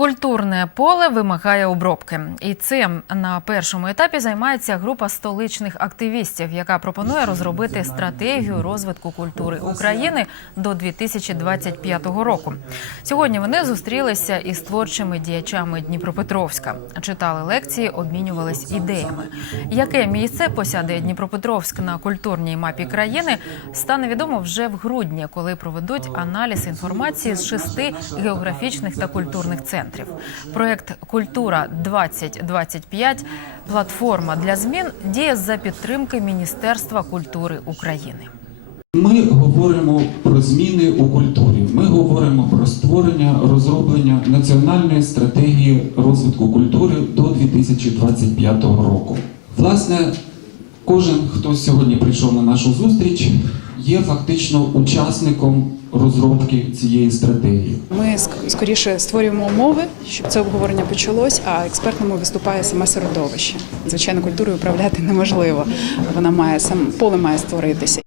Культурне поле вимагає обробки, і цим на першому етапі займається група столичних активістів, яка пропонує розробити стратегію розвитку культури України до 2025 року. Сьогодні вони зустрілися із творчими діячами Дніпропетровська, читали лекції, обмінювались ідеями. Яке місце посяде Дніпропетровськ на культурній мапі країни, стане відомо вже в грудні, коли проведуть аналіз інформації з шести географічних та культурних центрів. Проект Культура 2025 платформа для змін діє за підтримки Міністерства культури України. Ми говоримо про зміни у культурі. Ми говоримо про створення, розроблення національної стратегії розвитку культури до 2025 року. Власне, кожен, хто сьогодні прийшов на нашу зустріч, є фактично учасником розробки цієї стратегії. Скоріше створюємо умови, щоб це обговорення почалось, а експертному виступає саме середовище. Звичайно, культурою управляти неможливо. Вона має сам поле має створитися.